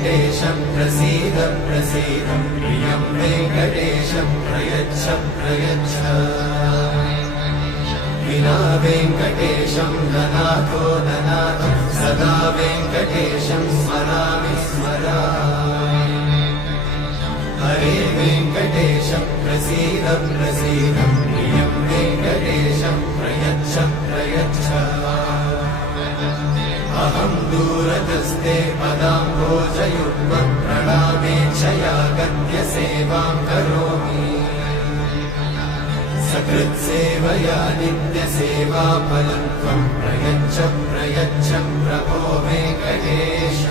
वेङ्कटेशं प्रसीद प्रसीद प्रियं वेङ्कटेशं प्रयच्छ प्रयच्छ विना वेङ्कटेशं ननाथो ननाथ सदा वेङ्कटेशं स्मरामि स्मरामि हरे वेङ्कटेशं प्रसीद प्रसीद प्रियं वेङ्कटेशं प्रयच्छ प्रयच्छ अहं दूरतस्ते पदाम्भोजयुग्मं प्रणामेच्छया गद्यसेवां करोमि सकृत्सेवया नित्यसेवाफलं त्वं प्रयच्छ प्रयच्छ प्रभो वेङ्कटेश।